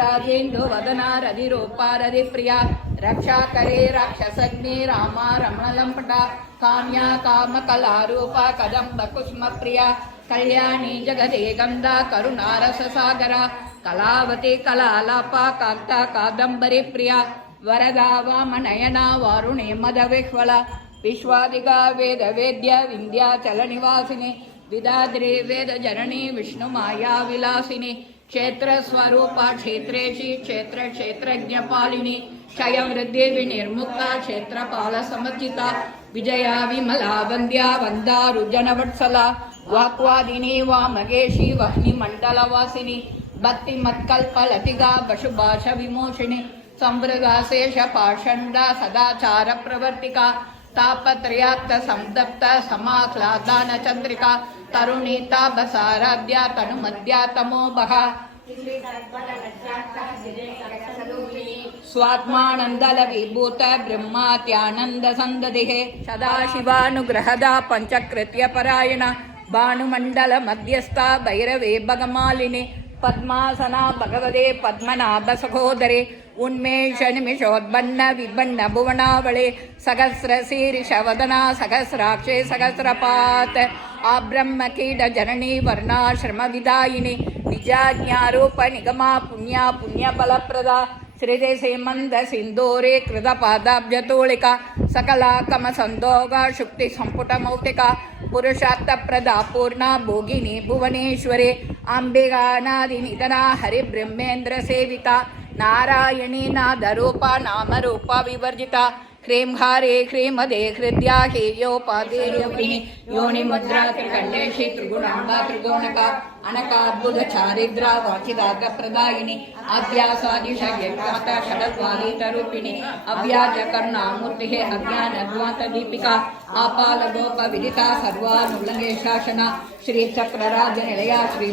राजेन्दु वदना रधिरूपा रधिप्रिया रक्षाकरे राक्षसग्ने रामा रमणलम्पटा काम्या कामकलारूपा कदम्बकुसुमप्रिया कल्याणी जगदेगन्धा करुणारससागरा कलावती कलालापा कान्ता कादम्बरी प्रिया वरदा वामनयना वारुणे मदविह्वला विश्वादिका वेदवेद्य विन्ध्याचलनिवासिनी विदाद्री वेदजननी विष्णुमाया विलासिनी क्षेत्रस्वरूपा क्षेत्रेशी क्षेत्रज्ञपालिनी क्षयवृद्धि विनिर्मुक्ता क्षेत्रपालसमर्जिता विजया विमला वन्द्या वन्दारुजनवत्सला वाक्वादिनी वामगेशी वह्निमण्डलवासिनी भक्तिमत्कल्पलतिका पशुभाष विमोचिनी संवृगाशेष पाषण्डा सदाचार प्रवर्तिका तापत्रयात्त संदप्त समाह्लादान चंद्रिका तरुणी तापसाराध्या तनुमध्या तमोबः स्वात्मानंदल विभूत ब्रह्मात्यानंद संदधिः सदाशिवानुग्रहदा पंचकृत्य परायण भानुमंडल मध्यस्था भैरवे भगमालिनी पद्मासना भगवते पद्मनाभ सहोदरे उन्मेष निमिषोद्बन्न विबन्न भुवनावळे सहस्र शीर्ष वदना सहस्राक्षे सहस्रपात आब्रह्म कीट जननी वर्णाश्रम विदायिनी निजाज्ञारूप निगमा पुण्या पुण्यफलप्रदा श्रीदेशे मंद सिंदूरे कृतपादाब्जतोलिका सकला कमसंदोगा शुक्ति संपुट मौक्तिका पुरुषार्थ प्रदा पूर्णा भोगिनी भुवनेश्वरे अंबिकानादि निधना हरिब्रह्मेन्द्र सेविता नारायणी नादरूपा नामरूपा विवर्जिता ह्रीं हारे ह्रीमदे हृद्या हेयोपादे योगिनी योनि मुद्रा त्रिकण्डेशी त्रिगुणाम्बा त्रिगुणका अनकाद्भुत चारिद्रा वाचिदाग प्रदायिनी अभ्यासादिशयज्ञाता षडद्वालीतरूपिणी अव्याज करुणामूर्तिः अज्ञानध्वान्त दीपिका आपालगोप विदिता सर्वानुल्लङ्घे शासना श्रीचक्रराज निलया श्री